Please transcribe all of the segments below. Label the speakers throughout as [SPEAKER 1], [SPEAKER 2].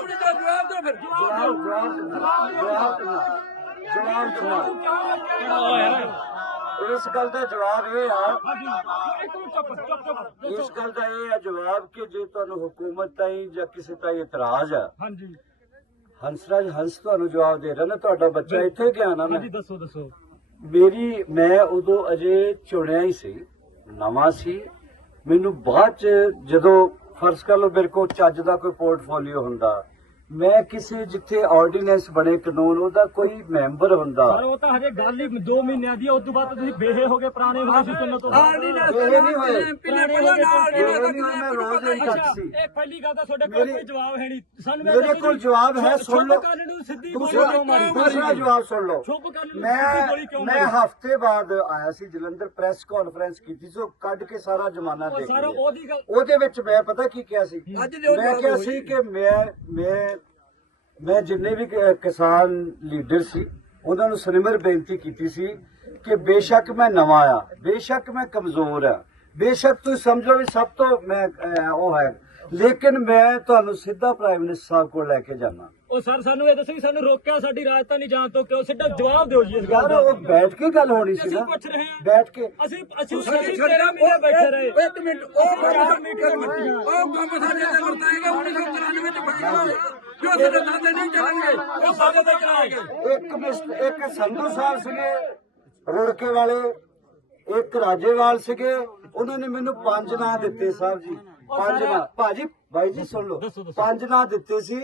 [SPEAKER 1] ਜਵਾਬ ਨਹੀਂ ਦਿਓ ਜਵਾਬ ਦਿਓ ਫਿਰ।
[SPEAKER 2] ਜਵਾਬ ਜਵਾਬ ਜਵਾਬ ਜਵਾਬ ਜਵਾਬ ਇਸ ਗੱਲ ਦਾ ਜਵਾਬ ਇਹ ਆ। ਇਸ ਗੱਲ ਦਾ ਇਹ ਹੈ ਜਵਾਬ ਕਿ ਜੇ ਤੁਹਾਨੂੰ ਹੁਕੂਮਤ ਤਾਈਂ ਜਾਂ ਕਿਸੇ ਤਾਈਂ ਇਤਰਾਜ਼ ਆ
[SPEAKER 1] ਹਾਂਜੀ।
[SPEAKER 2] ਹੰਸਰਾਜ ਹੰਸ ਤੁਹਾਨੂੰ ਜਵਾਬ ਦੇ ਰਿਹਾ ਨਾ ਤੁਹਾਡਾ ਬੱਚਾ ਇੱਥੇ ਗਿਆ ਨਾ ਮੈਂ।
[SPEAKER 1] ਦੱਸੋ ਦੱਸੋ।
[SPEAKER 2] ਮੇਰੀ ਮੈਂ ਉਦੋਂ ਅਜੇ ਚੁਣਿਆ ਹੀ ਸੀ ਨਵਾਂ ਸੀ। ਮੈਨੂੰ ਬਾਅਦ ਚ ਜਦੋਂ ਫਰਜ਼ ਕਰ ਲਓ ਮੇਰੇ ਕੋਲ ਚੱਜ ਦਾ ਕੋਈ ਪੋਰਟਫੋਲੀਓ ਹੁੰਦਾ। ਮੈਂ ਕਿਸੇ ਜਿੱਥੇ ਆਰਡੀਨੈਂਸ ਬਣੇ ਕਾਨੂੰਨ ਉਹਦਾ ਕੋਈ ਮੈਂਬਰ ਹੁੰਦਾ।
[SPEAKER 1] ਪਰ ਉਹ ਤਾਂ ਹਜੇ ਗੱਲ ਹੀ 2 ਮਹੀਨਿਆਂ ਦੀ ਹੈ ਉਸ ਤੋਂ ਬਾਅਦ ਤੁਸੀਂ ਬੇਹੇ ਹੋ ਗਏ ਪੁਰਾਣੇ ਹੋ ਗਏ ਤੋਂ।
[SPEAKER 2] ਇਹ ਨਹੀਂ ਹੋਏ।
[SPEAKER 1] ਪਿਛਲੇ ਪਹਿਲਾਂ ਨਾਲ
[SPEAKER 2] ਨਹੀਂ ਮੈਂ ਰੋਜ਼ ਹੀ ਟੱਚ
[SPEAKER 1] ਅੱਛਾ
[SPEAKER 2] ਸੀ
[SPEAKER 1] ਇਹ ਪਹਿਲੀ ਗੱਲ ਤਾਂ ਤੁਹਾਡੇ ਕੋਲ ਕੋਈ ਜਵਾਬ ਹੈ ਨਹੀਂ। ਸਾਨੂੰ
[SPEAKER 2] ਮੇਰੇ ਕੋਲ ਜਵਾਬ ਹੈ ਸੁਣ ਲਓ।
[SPEAKER 1] ਕਰਨ ਨੂੰ ਸਿੱਧੀ
[SPEAKER 2] ਦੂਸਰਾ ਜਵਾਬ ਸੁਣ ਲਓ। ਮੈਂ ਮੈਂ ਹਫ਼ਤੇ ਬਾਅਦ ਆਇਆ ਸੀ ਜਲੰਧਰ ਪ੍ਰੈਸ ਕਾਨਫਰੰਸ ਕੀਤੀ ਸੀ ਉਹ ਕੱਢ ਕੇ ਸਾਰਾ ਜਮਾਨਾ ਦੇਖ
[SPEAKER 1] ਉਹਦੀ
[SPEAKER 2] ਵਿੱਚ ਮੈਂ ਪਤਾ ਕੀ ਕਿਹਾ ਸੀ? ਮੈਂ ਕਿਹਾ ਸੀ ਕਿ ਮੈਂ ਮੈਂ ਮੈਂ ਜਿੰਨੇ ਵੀ ਕਿਸਾਨ ਲੀਡਰ ਸੀ ਉਹਨਾਂ ਨੂੰ ਸਨਿਮਰ ਬੇਨਤੀ ਕੀਤੀ ਸੀ ਕਿ ਬੇਸ਼ੱਕ ਮੈਂ ਨਵਾਂ ਆ ਬੇਸ਼ੱਕ ਮੈਂ ਕਮਜ਼ੋਰ ਆ। ਬੇਸ਼ੱਕ ਤੁਸੀਂ ਸਮਝੋ ਵੀ ਸਭ ਤੋਂ ਮੈਂ ਉਹ ਹੈ। ਲੇਕਿਨ ਮੈਂ ਤੁਹਾਨੂੰ ਸਿੱਧਾ ਪ੍ਰਾਈਮ ਮਿਨਿਸਟਰ ਸਾਹਿਬ ਕੋਲ ਲੈ ਕੇ ਜਾਣਾ
[SPEAKER 1] ਉਹ ਸਰ ਸਾਨੂੰ ਇਹ ਦੱਸੋ ਵੀ ਸਾਨੂੰ ਰੋਕਿਆ ਸਾਡੀ ਰਾਜਧਾਨੀ ਜਾਣ ਤੋਂ ਕਿਉਂ? ਸਿੱਧਾ ਜਵਾਬ ਦਿਓ ਜੀ ਇਸ ਗੱਲ
[SPEAKER 2] ਯਾਰ
[SPEAKER 1] ਦਾ।
[SPEAKER 2] ਉਹ ਬੈਠ ਕੇ ਗੱਲ ਹੋਣੀ ਸੀ
[SPEAKER 1] ਅਸੀਂ
[SPEAKER 2] ਨਾ।
[SPEAKER 1] ਪੁੱਛ ਰਹੇ ਹਾਂ।
[SPEAKER 2] ਬੈਠ ਕੇ।
[SPEAKER 1] ਅਸੀਂ ਅਸੀਂ ਅਸੀਂ 13 ਮਹੀਨੇ ਬੈਠੇ ਰਹੇ।
[SPEAKER 3] ਇੱਕ ਮਿੰਟ ਉਹ ਕੰਮ ਸਾਡੇ ਤੇ ਵਰਤਾਏਗਾ 1993 ਵਿੱਚ ਬੈਠਾ ਹੋਇਆ ਜੋ ਸਾਡੇ ਦਾਦੇ ਨਹੀਂ ਚੱਲਣਗੇ ਉਹ ਸਾਡੇ ਤੇ ਚਲਾਏਗਾ
[SPEAKER 2] ਇੱਕ ਮਿਸ- ਇੱਕ ਸੰਧੂ ਸਾਹਿਬ ਸੀਗੇ ਰੁੜਕੇ ਵਾਲੇ ਇੱਕ ਰਾਜੇਵਾਲ ਸੀਗੇ ਉਹਨਾਂ ਨੇ ਮੈਨੂੰ ਪੰਜ ਨਾਂ ਦਿੱਤੇ ਸਾਹਿਬ ਜੀ। ਪੰਜ ਨਾਂ। ਭਾਜੀ ਬਾਈ ਜੀ ਸੁਣ ਲਓ। ਪੰਜ ਨਾਂ ਦਿੱਤੇ ਸੀ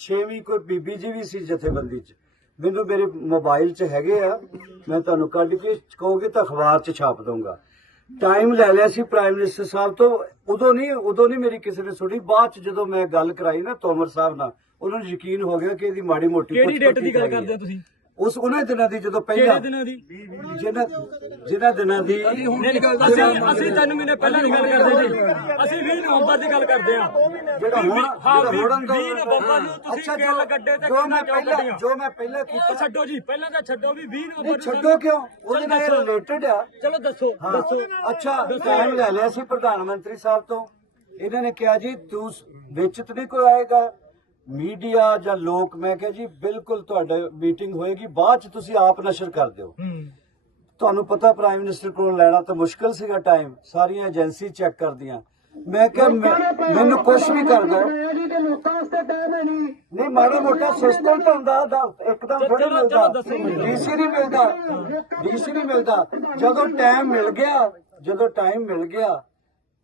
[SPEAKER 2] ਛੇਵੀਂ ਕੋਈ ਬੀਬੀ ਜੀ ਵੀ ਸੀ ਜਥੇਬੰਦੀ ਚ। ਮੈਨੂੰ ਮੇਰੇ ਮੋਬਾਈਲ 'ਚ ਹੈਗੇ ਆ ਮੈਂ ਤੁਹਾਨੂੰ ਕੱਢ ਕੇ ਕਹੋਗੇ ਤਾਂ ਅਖਬਾਰ 'ਚ ਛਾਪ ਦਊਂਗਾ। ਟਾਈਮ ਲੈ ਲਿਆ ਸੀ ਪ੍ਰਾਈਮ ਮਿਨਿਸਟਰ ਸਾਹਿਬ ਤੋਂ। ਉਦੋਂ ਨਹੀਂ ਉਦੋਂ ਨਹੀਂ ਮੇਰੀ ਕਿਸੇ ਨੇ ਸੁਣੀ। ਬਾਅਦ 'ਚ ਜਦੋਂ ਮੈਂ ਗੱਲ ਕਰਾਈ ਨਾ ਤੋਮਰ ਸਾਹਿਬ ਨਾਲ ਉਹਨਾਂ ਨੂੰ ਯਕੀਨ ਹੋ ਗਿਆ ਕਿ ਇਹਦੀ ਮਾੜੀ ਮੋਟੀ
[SPEAKER 1] ਕਿਹੜੀ ਡੇਟ ਦੀ ਗੱਲ ਕਰਦੇ।
[SPEAKER 2] ਹੋ।
[SPEAKER 1] ਤੁਸੀਂ?
[SPEAKER 2] ਉਸ ਉਹਨਾਂ ਦਿਨਾਂ ਦੀ ਜਦੋਂ
[SPEAKER 1] ਕਿਹੜੇ
[SPEAKER 2] ਪਹਿਲਾਂ
[SPEAKER 1] ਦਿਨਾਂ ਦੀ?
[SPEAKER 2] ਜਿਹਨਾਂ ਜਿਹਨਾਂ ਦਿਨਾਂ ਦੀ
[SPEAKER 1] ਅਸੀਂ ਅਸੀਂ ਤਿੰਨ ਮਹੀਨੇ ਪਹਿਲਾਂ ਦੀ ਗੱਲ ਕਰਦੇ ਜੀ ਅਸੀਂ 20 ਨਵੰਬਰ ਦੀ ਗੱਲ ਕਰਦੇ ਆ
[SPEAKER 2] ਜਿਹੜਾ ਹੁਣ
[SPEAKER 1] ਹਾਂ,
[SPEAKER 2] ਹੁਣ ਦਾ
[SPEAKER 1] ਵੀਹ ਨਵੰਬਰ ਨੂੰ ਤੁਸੀਂ ਕਿੱਲ ਗੱਡੇ ਤੇ
[SPEAKER 2] ਜੋ ਮੈਂ
[SPEAKER 1] ਕਿੰਨਾ
[SPEAKER 2] ਪਹਿਲਾਂ
[SPEAKER 1] ਗੱਡੀਆਂ?
[SPEAKER 2] ਜੋ ਮੈਂ ਪਹਿਲਾਂ ਕੀਤਾ
[SPEAKER 1] ਛੱਡੋ ਜੀ ਪਹਿਲਾਂ ਤਾਂ ਛੱਡੋ ਵੀ 20
[SPEAKER 2] ਨਹੀਂ
[SPEAKER 1] ਨਵੰਬਰ
[SPEAKER 2] ਛੱਡੋ ਕਿਉਂ? ਉਹਦੇ ਨਾਲ। ਰਿਲੇਟਡ ਆ।
[SPEAKER 1] ਚਲੋ ਦੱਸੋ। ਦੱਸੋ।
[SPEAKER 2] ਅੱਛਾ ਟਾਈਮ ਲੈ ਲਿਆ ਸੀ ਪ੍ਰਧਾਨ ਮੰਤਰੀ ਸਾਹਿਬ ਤੋਂ। ਇਹਨਾਂ ਨੇ ਕਿਹਾ ਜੀ ਤੂੰ ਵਿੱਚ ਤੇ ਨਹੀਂ ਕੋਈ ਆਏਗਾ। ਮੀਡੀਆ ਜਾਂ ਲੋਕ ਮੈਂ ਕਿਹਾ ਜੀ ਬਿਲਕੁਲ ਤੁਹਾਡਾ ਮੀਟਿੰਗ ਹੋਏਗੀ ਬਾਅਦ ਚ ਤੁਸੀਂ ਆਪ ਨਸ਼ਰ ਕਰ ਦਿਓ ਤੁਹਾਨੂੰ ਪਤਾ ਪ੍ਰਾਈਮ ਮਿਨਿਸਟਰ ਕੋਲ ਲੈਣਾ ਤਾਂ ਮੁਸ਼ਕਲ ਸੀਗਾ ਟਾਈਮ ਸਾਰੀਆਂ ਏਜੰਸੀ ਚੈੱਕ ਕਰਦੀਆਂ। ਮੈਂ ਕਿਹਾ ਮੈਨੂੰ ਕੁਝ ਵੀ ਕਰ ਦੋ ਨਹੀਂ। ਮਾੜਾ ਮੋਟਾ ਸਿਸਟਮ ਤਾਂ ਹੁੰਦਾ ਦਾ ਇੱਕਦਮ ਥੋੜੀ ਮਿਲਦਾ। ਡੀਸੀ ਨਹੀਂ ਮਿਲਦਾ। ਡੀਸੀ ਨਹੀਂ ਮਿਲਦਾ। ਜਦੋਂ ਟਾਈਮ ਮਿਲ ਗਿਆ ਜਦੋਂ ਟਾਈਮ ਮਿਲ ਗਿਆ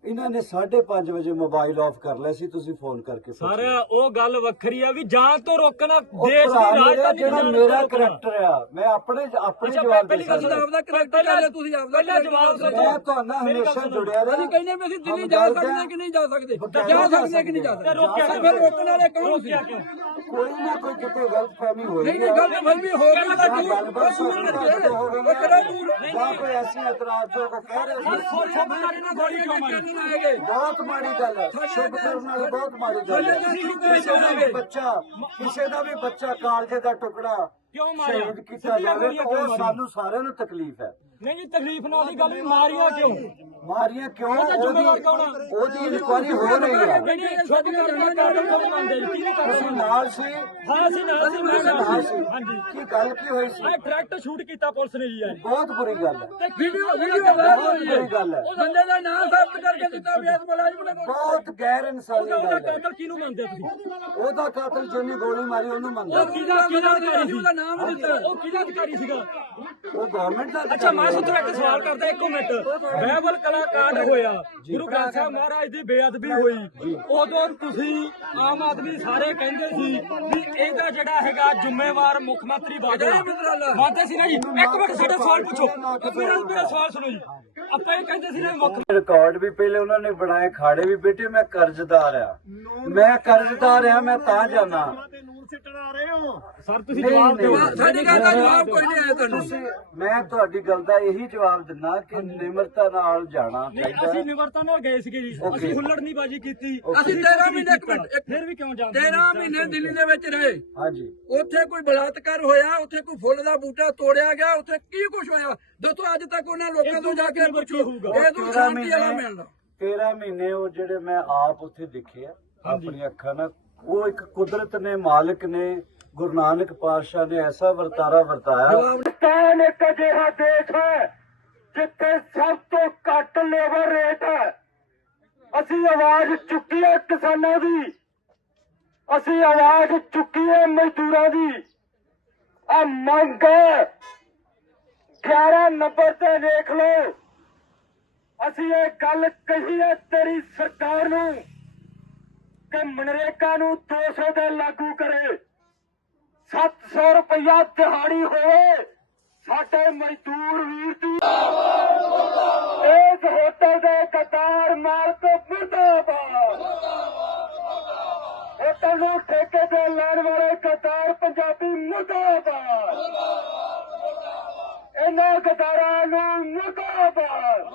[SPEAKER 2] ਇਹਨਾਂ ਨੇ 5:30 ਵਜੇ ਮੋਬਾਈਲ ਆਫ ਕਰ ਲਿਆ ਸੀ ਤੁਸੀਂ ਫੋਨ ਕਰਕੇ ਪੁੱਛ।
[SPEAKER 1] ਸਰ
[SPEAKER 2] ਲਿਆ।
[SPEAKER 1] ਉਹ ਗੱਲ ਵੱਖਰੀ ਆ ਵੀ ਜਾਣ ਤੋਂ ਰੋਕਣਾ ਦੇਸ਼ ਦੀ ਰਾਜਧਾਨੀ
[SPEAKER 2] ਜਿਹੜਾ ਮੇਰਾ। ਕਰੈਕਟਰ ਆ ਮੈਂ ਆਪਣੇ ਆਪਣੇ ਜਵਾਬ ਦੇ
[SPEAKER 1] ਪਹਿਲੀ ਗੱਲ
[SPEAKER 2] ਸਕਦਾ
[SPEAKER 3] ਆਪਦਾ ਕਰੈਕਟਰ ਕਰ ਲਿਆ ਤੁਸੀਂ ਆਪਦਾ
[SPEAKER 1] ਪਹਿਲਾਂ ਜਵਾਬ ਦਿਓ।
[SPEAKER 2] ਮੈਂ ਤੁਹਾਨੂੰ ਹਮੇਸ਼ਾ। ਜੁੜਿਆ ਰਿਹਾ।
[SPEAKER 3] ਅਸੀਂ ਕਹਿੰਦੇ ਵੀ ਅਸੀਂ ਦਿੱਲੀ ਜਾ ਸਕਦੇ ਕਿ ਨਹੀਂ ਜਾ ਸਕਦੇ?
[SPEAKER 2] ਜਾ
[SPEAKER 3] ਜਾ ਸਕਦੇ ਹਾਂ ਕਿ ਨਹੀਂ ਜਾ ਸਕਦੇ?
[SPEAKER 1] ਰੋਕਿਆ
[SPEAKER 3] ਫਿਰ ਰੋਕਣ ਵਾਲੇ ਕੌਣ ਸੀ?
[SPEAKER 1] ਕਿਉਂ?
[SPEAKER 2] ਕੋਈ ਨਾ ਕੋਈ ਕਿਤੇ ਗਲਤਫਹਿਮੀ ਹੋਈ
[SPEAKER 3] ਨਹੀਂ ਨਹੀਂ ਗੱਲ ਫਿਰ ਵੀ ਹੋ ਗਈ ਤਾਂ
[SPEAKER 2] ਜਾਂ ਗਈ
[SPEAKER 3] ਉਹ ਕਿਹੜਾ ਦੂਰ
[SPEAKER 2] ਜਾਂ ਕੋਈ ਐਸੀ ਇਤਰਾਜ਼ ਜੋ ਕੋ ਕਹਿ ਰਹੇ ਸੀ।
[SPEAKER 1] ਸੋਚ ਸੋਚ ਮਾਰੀ ਨਾ ਗੋਲੀ ਕਿਉਂ ਮਾਰੀ
[SPEAKER 2] ਬਹੁਤ ਮਾੜੀ ਗੱਲ ਹੈ। ਸ਼ੁਭ ਕਰਨ ਨਾਲ ਬਹੁਤ ਮਾੜੀ ਗੱਲ ਹੈ। ਕਿਸੇ ਦਾ ਵੀ ਬੱਚਾ ਕਿਸੇ ਦਾ ਵੀ ਬੱਚਾ ਕਾਲਜੇ ਦਾ ਟੁਕੜਾ
[SPEAKER 1] ਕਿਉਂ ਮਾਰਿਆ
[SPEAKER 2] ਕੀਤਾ ਜਾਵੇ ਤਾਂ ਉਹ ਸਾਨੂੰ ਸਾਰਿਆਂ ਨੂੰ ਤਕਲੀਫ ਹੈ।
[SPEAKER 1] ਨਹੀਂ ਜੀ ਤਕਲੀਫ ਨਾਲ ਦੀ ਗੱਲ ਵੀ ਮਾਰੀਆ ਕਿਉਂ?
[SPEAKER 2] ਮਾਰੀਆਂ ਕਿਉਂ?
[SPEAKER 1] ਉਹਦਾ ਜ਼ਿੰਮੇਵਾਰ
[SPEAKER 2] ਉਹਦੀ
[SPEAKER 1] ਕੌਣ ਆ?
[SPEAKER 2] ਉਹਦੀ ਇਨਕੁਆਰੀ ਹੋ ਰਹੀ ਹੈ
[SPEAKER 1] ਛੋਟੀ ਜਿਹੀ ਕਾਰਨ ਕੌਣ ਮੰਨਦੇ ਜੀ ਕੀ
[SPEAKER 2] ਤੁਸੀਂ
[SPEAKER 1] ਕਾਰਨ
[SPEAKER 2] ਨਾਲ ਸੀ।
[SPEAKER 1] ਹਾਂ ਅਸੀਂ ਨਾਲ ਸੀ। ਮੈਂ
[SPEAKER 2] ਨਾਲ ਸੀ।
[SPEAKER 1] ਹਾਂਜੀ।
[SPEAKER 2] ਕੀ ਗੱਲ ਕੀ ਹੋਈ ਸੀ?
[SPEAKER 1] ਇਹ ਟਰੈਕਟ ਸ਼ੂਟ ਕੀਤਾ ਪੁਲਿਸ ਨੇ ਜੀ ਇਹ।
[SPEAKER 2] ਬਹੁਤ ਬੁਰੀ ਗੱਲ ਹੈ।
[SPEAKER 1] ਤੇ
[SPEAKER 3] ਵੀਡੀਓ ਵੀਡੀਓ ਵਾਇਰਲ
[SPEAKER 2] ਬਹੁਤ
[SPEAKER 3] ਹੋਈ ਹੈ।
[SPEAKER 2] ਬੁਰੀ ਗੱਲ ਹੈ।
[SPEAKER 3] ਬੰਦੇ ਦਾ ਨਾਮ ਸਾਬਤ ਕਰਕੇ ਦਿੱਤਾ ਵੀ ਇਸ ਮੁਲਾਜ਼ਮ ਨੇ
[SPEAKER 2] ਬਹੁਤ ਗੈਰ ਇਨਸਾਨੀ
[SPEAKER 1] ਉਹਦਾ
[SPEAKER 2] ਗੱਲ ਹੈ।
[SPEAKER 1] ਕਾਤਲ ਕਿਹਨੂੰ ਮੰਨਦੇ ਤੁਸੀਂ?
[SPEAKER 2] ਉਹਦਾ ਕਾਤਲ ਜਿਹਨੇ ਗੋਲੀ ਮਾਰੀ ਉਹਨੂੰ ਮੰਨਦਾ
[SPEAKER 1] ਉਹ ਕਿਹਦਾ ਕਿਹਦਾ ਅਧਿਕਾਰੀ ਸੀ?
[SPEAKER 3] ਉਹਦਾ ਨਾਮ ਦਿੱਤਾ।
[SPEAKER 1] ਉਹ ਕਿਹਦਾ ਅਧਿਕਾਰੀ ਸੀਗਾ?
[SPEAKER 2] ਉਹ ਗਵਰਨਮੈਂਟ ਦਾ
[SPEAKER 1] ਅੱਛਾ ਮੈਂ ਸੁਤਰਾ ਇੱਕ ਸਵਾਲ ਕਰਦਾ, ਇੱਕ ਮਿੰਟ। ਬਹਿਬਲ ਕਲਾਕਾਰ ਹੋਇਆ, ਗੁਰੂ ਗ੍ਰੰਥ ਸਾਹਿਬ ਮਹਾਰਾਜ ਦੀ ਬੇਅਦਬੀ ਹੋਈ। ਉਦੋਂ ਤੁਸੀਂ ਆਮ ਆਦਮੀ ਸਾਰੇ ਕਹਿੰਦੇ ਸੀ ਵੀ ਇਹਦਾ ਜਿਹੜਾ ਹੈਗਾ ਜ਼ਿੰਮੇਵਾਰ ਮੁੱਖ ਮੰਤਰੀ ਬਾਦਲ ਵਾਦੇ ਸੀ ਨਾ ਜੀ, ਇੱਕ ਮਿੰਟ, ਸਾਡਾ ਸਵਾਲ ਪੁੱਛੋ। ਮੇਰਾ ਮੇਰਾ ਸਵਾਲ ਸੁਣੋ ਜੀ। ਆਪਾਂ ਇਹ ਕਹਿੰਦੇ ਸੀ ਨਾ ਮੁੱਖ
[SPEAKER 2] ਰਿਕਾਰਡ ਵੀ ਪਹਿਲੇ ਉਹਨਾਂ ਨੇ ਬਣਾਏ, ਖਾੜੇ ਵੀ ਬੇਟੇ, ਮੈਂ ਕਰਜ਼ਦਾਰ ਆ। ਮੈਂ ਕਰਜ਼ਦਾਰ ਆ, ਮੈਂ ਤਾਂ ਜਾਣਾ
[SPEAKER 1] ਸਰ ਤੁਸੀਂ ਜਵਾਬ ਦਿਓ।
[SPEAKER 3] ਸਾਡੀ ਗੱਲ ਦਾ ਜਵਾਬ ਕੋਈ ਨਹੀਂ ਆਇਆ ਤੁਹਾਨੂੰ।
[SPEAKER 2] ਮੈਂ ਤੁਹਾਡੀ ਗੱਲ ਦਾ ਇਹੀ ਜਵਾਬ ਦਿੰਦਾ ਕਿ ਨਿਮਰਤਾ ਨਾਲ ਜਾਣਾ ਚਾਹੀਦਾ।
[SPEAKER 1] ਅਸੀਂ ਨਿਵਰਤਾ ਨਾਲ ਗਏ ਸੀਗੇ ਜੀ। ਅਸੀਂ ਹੁੱਲੜਨੀਬਾਜ਼ੀ ਕੀਤੀ।
[SPEAKER 3] ਅਸੀਂ 13 ਮਹੀਨੇ ਇੱਕ ਮਿੰਟ
[SPEAKER 1] ਫਿਰ ਵੀ ਕਿਉਂ ਜਾਂਦੇ
[SPEAKER 3] 13 ਮਹੀਨੇ ਦਿੱਲੀ ਦੇ ਵਿੱਚ ਰਹੇ।
[SPEAKER 2] ਹਾਂਜੀ।
[SPEAKER 3] ਉੱਥੇ ਕੋਈ ਬਲਾਤਕਾਰ ਹੋਇਆ ਉੱਥੇ ਕੋਈ ਫੁੱਲ ਦਾ ਬੂਟਾ ਤੋੜਿਆ ਗਿਆ ਉੱਥੇ ਕੀ ਕੁਝ ਹੋਇਆ? ਦੋਸਤੋ ਅੱਜ ਤੱਕ ਉਹਨਾਂ ਲੋਕਾਂ ਤੋਂ ਜਾ ਕੇ ਪੁੱਛੋ। ਇਹ ਤੋਂ ਸ਼ਾਂਤੀ ਵਾਲਾ ਮਿਲਣਾ।
[SPEAKER 2] 13 ਮਹੀਨੇ ਉਹ ਜਿਹੜੇ ਮੈਂ ਆਪ ਉੱਥੇ ਦੇਖੇ ਆ ਆਪਣੀਆਂ ਅੱਖਾਂ ਨਾਲ ਉਹ ਇੱਕ ਕੁਦਰਤ ਨੇ, ਮਾਲਕ ਨੇ, ਗੁਰੂ ਨਾਨਕ ਪਾਤਸ਼ਾਹ ਨੇ ਐਸਾ ਵਰਤਾਰਾ ਵਰਤਾਇਆ।
[SPEAKER 1] ਪਾਕਿਸਤਾਨ ਇੱਕ ਅਜਿਹਾ ਦੇਸ਼ ਹੈ, ਜਿੱਥੇ ਸਭ ਤੋਂ ਘੱਟ ਲੇਬਰ ਰੇਟ ਹੈ। ਅਸੀਂ ਆਵਾਜ਼ ਚੁੱਕੀ ਹੈ ਕਿਸਾਨਾਂ ਦੀ, ਅਸੀਂ ਆਵਾਜ਼ ਚੁੱਕੀ ਹੈ ਮਜ਼ਦੂਰਾਂ ਦੀ। ਆ ਮੰਗ ਹੈ 11 ਨੰਬਰ ਤੇ ਦੇਖ ਲਓ। ਅਸੀਂ ਇਹ ਗੱਲ ਕਹੀ ਹੈ ਤੇਰੀ ਸਰਕਾਰ ਨੂੰ। ਕਿ ਮਨਰੇਗਾ ਨੂੰ 200 ਦੇ ਲਾਗੂ ਕਰੇ। 700 ਰੁਪਇਆ ਦਿਹਾੜੀ ਹੋਵੇ, ਸਾਡੇ ਮਜ਼ਦੂਰ ਵੀਰ ਦੀ। ਇਸ ਹੋਟਲ ਦੇ ਕਤਾਰ ਮਾਲਕ ਮੁਰਦਾਬਾਦ। ਹੋਟਲ ਨੂੰ ਠੇਕੇ ਦੇ ਲੈਣ ਵਾਲੇ ਕਤਾਰ ਪੰਜਾਬੀ ਮੁਰਦਾਬਾਦ। ਇਹਨਾਂ ਕਤਾਰਾਂ ਨੂੰ ਮੁਰਦਾਬਾਦ।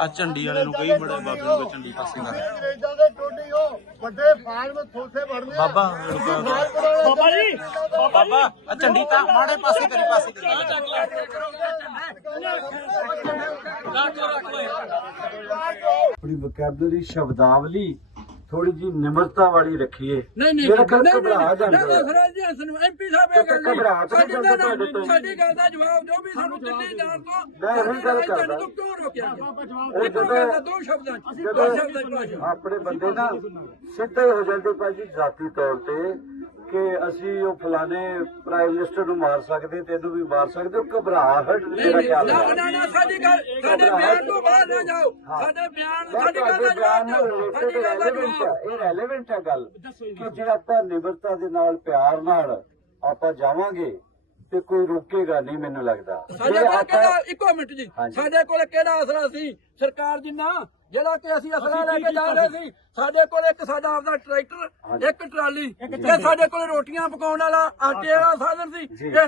[SPEAKER 4] ਆ ਝੰਡੀ ਵਾਲੇ ਨੂੰ ਕਈ ਬੜੇ ਬਾਬੇ ਨੂੰ ਕਹੀ ਝੰਡੀ ਪਾਸੇ ਕਰ।
[SPEAKER 5] ਅੰਗਰੇਜ਼ਾਂ ਦੇ ਟੋਡੀ ਉਹ ਵੱਡੇ ਫਾਰਮ ਥੋਥੇ ਵੜਨੇ
[SPEAKER 4] ਬਾਬਾ
[SPEAKER 5] ਬਾਬਾ ਜੀ।
[SPEAKER 4] ਬਾਬਾ ਆ ਝੰਡੀ ਤਾਂ ਮਾੜੇ ਪਾਸੇ ਕਰੀ ਪਾਸੇ ਕਰੀ।
[SPEAKER 2] ਆਪਣੀ ਵੋਕੈਬਲਰੀ ਸ਼ਬਦਾਵਲੀ ਥੋੜੀ ਜੀ ਨਿਮਰਤਾ ਵਾਲੀ ਰੱਖੀਏ
[SPEAKER 3] ਨਹੀਂ ਨਹੀਂ
[SPEAKER 2] ਮੇਰਾ
[SPEAKER 3] ਨਹੀਂ,
[SPEAKER 2] ਘਬਰਾ
[SPEAKER 3] ਨਹੀਂ,
[SPEAKER 2] ਜਾਂਦਾ
[SPEAKER 3] ਨਹੀਂ,
[SPEAKER 2] ਹੈ।
[SPEAKER 3] ਹਸਰਾਜ ਜੀ ਹੰਸ ਨੂੰ ਐਮਪੀ ਸਾਹਿਬ ਇਹ ਗੱਲ
[SPEAKER 2] ਘਬਰਾ
[SPEAKER 3] ਗੱਲ
[SPEAKER 2] ਤੁਹਾਡੇ ਤੋਂ।
[SPEAKER 3] ਸਾਡੀ ਗੱਲ ਦਾ ਜਵਾਬ ਦਿਓ ਵੀ ਸਾਨੂੰ ਦਿੱਲੀ ਜਾਣ ਤੋਂ
[SPEAKER 2] ਮੈਂ ਉਹੀ ਗੱਲ ਕਰਦਾ।
[SPEAKER 3] ਤੁਹਾਨੂੰ ਕਿਉਂ ਰੋਕਿਆ?
[SPEAKER 2] ਉਹ
[SPEAKER 3] ਇੱਕੋ
[SPEAKER 2] ਜਦੋਂ-
[SPEAKER 3] ਗੱਲ ਦਾ ਦੋ ਸ਼ਬਦਾਂ ਚ ਦੋ
[SPEAKER 2] ਜਦੋਂ
[SPEAKER 3] ਸ਼ਬਦਾਂ ਚ ਭਾਸ਼ਾ
[SPEAKER 2] ਆਪਣੇ ਬੰਦੇ ਨਾ ਸਿੱਧੇ ਹੋ ਜਾਂਦੇ ਭਾਜੀ ਜ਼ਾਤੀ ਤੌਰ ਤੇ ਕਿ ਅਸੀਂ ਉਹ ਫਲਾਣੇ ਪ੍ਰਾਈਮ ਮਿਨਿਸਟਰ ਨੂੰ ਮਾਰ ਸਕਦੇ ਤੈਨੂੰ ਵੀ ਮਾਰ ਸਕਦੇ ਉਹ ਘਬਰਾਹਟ
[SPEAKER 3] ਨਹੀਂ
[SPEAKER 2] ਖਿਆਲ
[SPEAKER 3] ਨਾ ਨਾ ਨਾ ਸਾਡੀ ਗੱਲ ਸਾਡੇ ਬਿਆਨ ਤੋਂ ਬਾਹਰ ਨਾ ਜਾਓ। ਸਾਡੇ ਬਿਆਨ ਸਾਡੀ ਗੱਲ ਦਾ ਜਵਾਬ ਦਿਓ ਸਾਡੀ ਗੱਲ ਦਾ ਜਵਾਬ
[SPEAKER 2] ਇਹ ਰੈਲੇਵੈਂਟ ਹੈ ਗੱਲ ਕਿ ਜਿਹੜਾ ਆਪਾਂ ਨਿਮਰਤਾ ਦੇ ਨਾਲ ਪਿਆਰ ਨਾਲ ਆਪਾਂ ਜਾਵਾਂਗੇ ਤੇ ਕੋਈ ਰੋਕੇਗਾ ਨਹੀਂ ਮੈਨੂੰ ਲੱਗਦਾ।
[SPEAKER 3] ਸਾਡੇ ਕੋਲ ਕਿਹੜਾ ਇੱਕੋ ਮਿੰਟ ਜੀ। ਸਾਡੇ ਕੋਲ ਕਿਹੜਾ ਅਸਰਾ ਸੀ? ਸਰਕਾਰ ਜਿੰਨਾ ਜਿਹੜਾ ਕਿ ਅਸੀਂ ਅਸਰਾ ਲੈ ਕੇ ਜਾ ਰਹੇ ਸੀ? ਸਾਡੇ ਕੋਲ ਇੱਕ ਸਾਡਾ ਆਪਦਾ ਟਰੈਕਟਰ ਇੱਕ ਟਰਾਲੀ ਤੇ ਸਾਡੇ ਕੋਲ ਰੋਟੀਆਂ ਪਕਾਉਣ ਵਾਲਾ ਆਟੇ ਵਾਲਾ ਸਾਧਨ ਸੀ